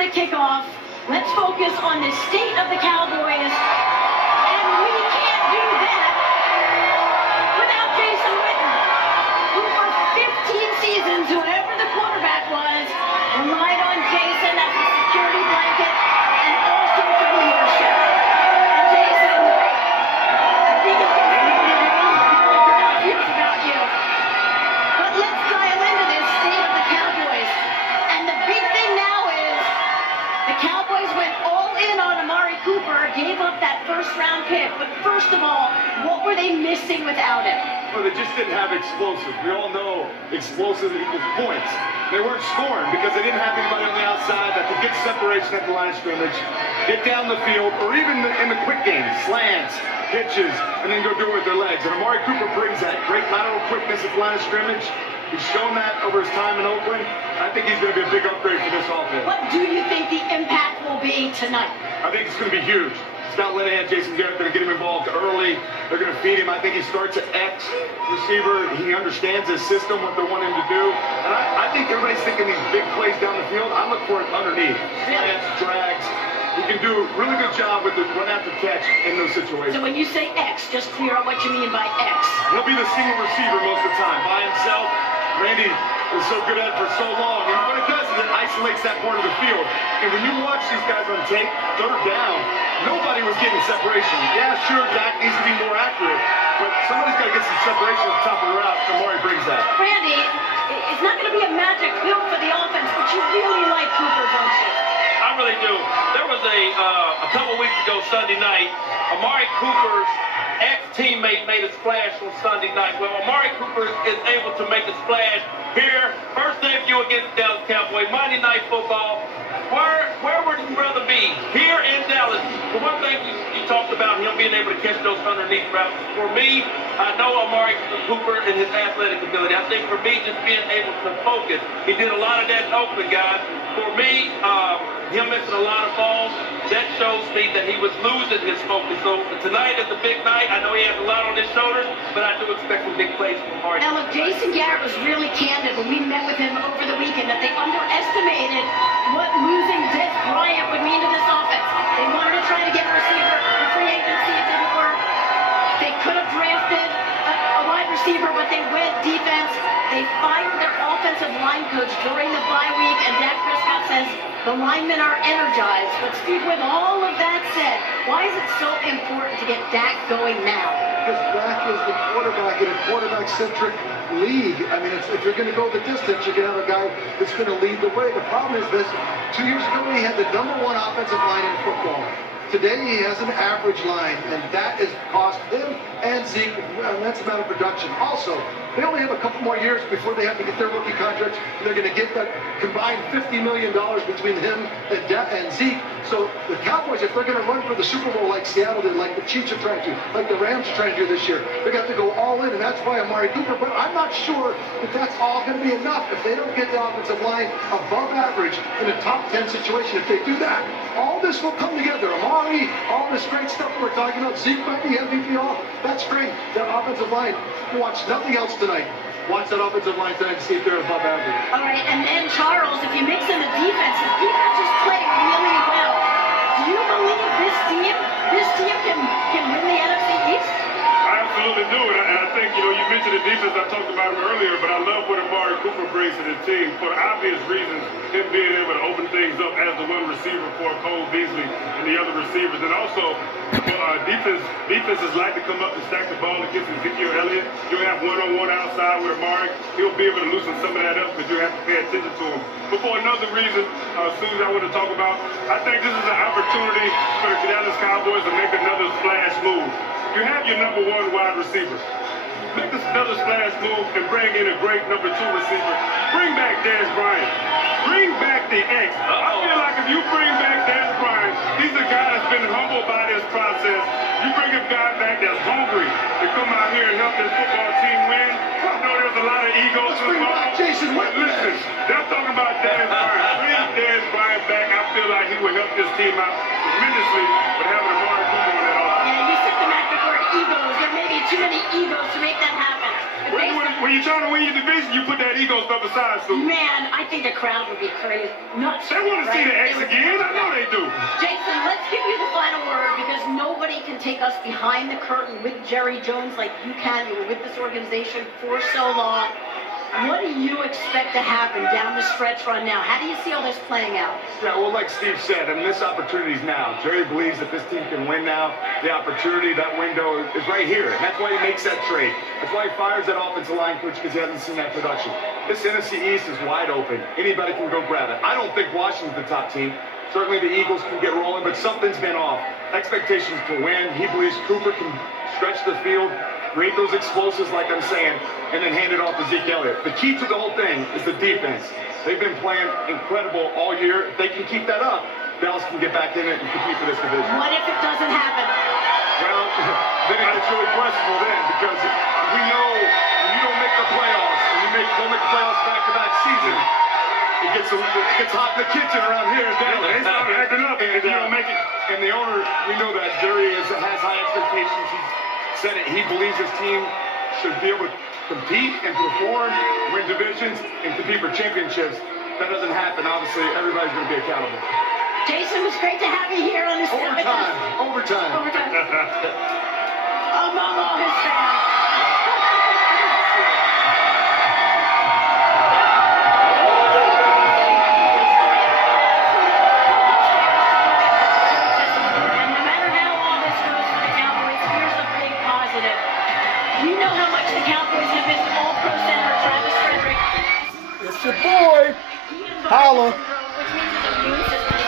to kick off. Let's focus on the state of the Cowboys. And we can't do that without Jason Witten, who for 15 seasons, whoever the quarterback was, relied on Jason as a security blanket and also for leadership. And Jason, I think it's about you. But let's dial into this state of the Cowboys. And the big thing now is the Cowboys went all in on Amari Cooper, gave up that first-round pick. But first of all, what were they missing without him? Well, they just didn't have explosive. We all know explosive equals points. They weren't scoring because they didn't have anybody on the outside that could get separation at the line of scrimmage, get down the field, or even in the quick game, slants, pitches, and then go do it with their legs. And Amari Cooper brings that great lateral quickness at the line of scrimmage. He's shown that over his time in Oakland. I think he's going to be a big upgrade for this offense. What do you think the impact will be tonight? I think it's going to be huge. Scott Linehan, Jason Garrett, going to get him involved early. They're going to feed him. I think he starts at X receiver. He understands his system, what they want him to do. And I think everybody's thinking these big plays down the field. I look for it underneath. Slants, drags. He can do a really good job with the run after catch in those situations. So when you say X, just clear out what you mean by X. He'll be the single receiver most of the time by himself. Randy was so good at it for so long. And what it does is it isolates that part of the field. And when you watch these guys on tape, third down, nobody was getting separation. Yeah, sure, Dak needs to be more accurate, but somebody's got to get some separation at the top of the route, and Amari brings that. Randy, it's not going to be a magic pill for the offense, but you really like Cooper, don't you? I really do. There was a couple weeks ago Sunday night, Amari Cooper's ex-teammate made a splash on Sunday night. Well, Amari Cooper is able to make a splash here. First debut against the Dallas Cowboys, Monday Night Football. Where would you rather be? Here in Dallas. For one thing, you talked about him being able to catch those underneath routes. For me, I know Amari Cooper and his athletic ability. I think for me, just being able to focus. He did a lot of that in Oakland, guys. For me, him missing a lot of balls, that shows me that he was losing his focus. So tonight is a big night. I know he has a lot on his shoulders, but I do expect some big plays from Amari. Now, look, Jason Garrett was really candid when we met with him over the weekend that they underestimated what losing Des Bryant would mean to this offense. They wanted to try to get a receiver in free agency. It didn't work. They could have drafted a wide receiver, but they went defense. They fired their offensive line coach during the bye week, and Dak Prescott says the linemen are energized. But Steve, with all of that said, why is it so important to get Dak going now? Because Dak is the quarterback in a quarterback-centric league. I mean, if you're going to go the distance, you're going to have a guy that's going to lead the way. The problem is this: 2 years ago, he had the #1 offensive line in football. Today, he has an average line, and that has cost him and Zeke an immense amount of production. Also, they only have a couple more years before they have to get their rookie contracts, and they're going to get that combined $50 million between him and Zeke. So the Cowboys, if they're going to run for the Super Bowl like Seattle did, like the Chiefs are trying to, like the Rams are trying to do this year, they're going to have to go all in, and that's why Amari Cooper. But I'm not sure that that's all going to be enough if they don't get the offensive line above average in a top 10 situation. If they do that, all this will come together. Amari, all this great stuff we're talking about, Zeke might be MVP, all that's great. That offensive line, watch nothing else tonight. Watch that offensive line tonight to see if they're above average. All right, and then Charles, if you mix in the defense is playing really well. Do you believe this team can win the NFC East? I absolutely do, and I think, you mentioned the defense. I talked about him earlier, but I love what Amari Cooper brings to the team for obvious reasons. Him being able to open things up as the one receiver for Cole Beasley and the other receivers, and also defenses like to come up and stack the ball against Ezekiel Elliott. You'll have one-on-one outside with Amari. He'll be able to loosen some of that up, but you have to pay attention to him. But for another reason, Susan, I want to talk about, I think this is an opportunity for the Dallas Cowboys to make another splash move. You have your #1 wide receiver. Make another splash move and bring in a great #2 receiver. Bring back Des Bryant. Bring back the X. I feel like if you bring back Des Bryant, he's a guy that's been humbled by this process. You bring a guy back that's hungry to come out here and help this football team win. I know there's a lot of egos involved. Jason But listen, they're talking about Des Bryant. Bring Des Bryant back. I feel like he would help this team out tremendously with having Amari Cooper on that offense. Yeah, you said the magic word egos. There may be too many egos to make that happen. But We're doing when you're trying to win your division, you put that ego stuff aside, Stu. Man, I think the crowd would be crazy. Nuts. They want to see the X again. I know they do. Jason, let's give you the final word because nobody can take us behind the curtain with Jerry Jones like you can. You were with this organization for so long. What do you expect to happen down the stretch run now? How do you see all this playing out? Yeah, well, like Steve said, I mean, this opportunity is now. Jerry believes that this team can win now. The opportunity, that window is right here. And that's why he makes that trade. That's why he fires that offensive line coach because he hasn't seen that production. This NFC East is wide open. Anybody can go grab it. I don't think Washington's the top team. Certainly the Eagles can get rolling, but something's been off. Expectations to win. He believes Cooper can stretch the field, create those explosives like I'm saying, and then hand it off to Zeke Elliott. The key to the whole thing is the defense. They've been playing incredible all year. If they can keep that up, Dallas can get back in it and compete for this division. What if it doesn't happen? Well, then it's really questionable then because we know when you don't make the playoffs and you don't make the playoffs back-to-back season, it gets hot in the kitchen around here in Dallas. They start acting up if you don't make it. And the owner, we know that Jerry has high expectations. He's said it. He believes his team should be able to compete and perform, win divisions, and compete for championships. That doesn't happen. Obviously, everybody's going to be accountable. Jason, it was great to have you here on this Overtime. Among all his fans. And no matter how all this goes for the Cowboys, here's a big positive. You know how much the Cowboys have missed All-Pro center Travis Frederick. It's your boy. Holla. Which means his immune system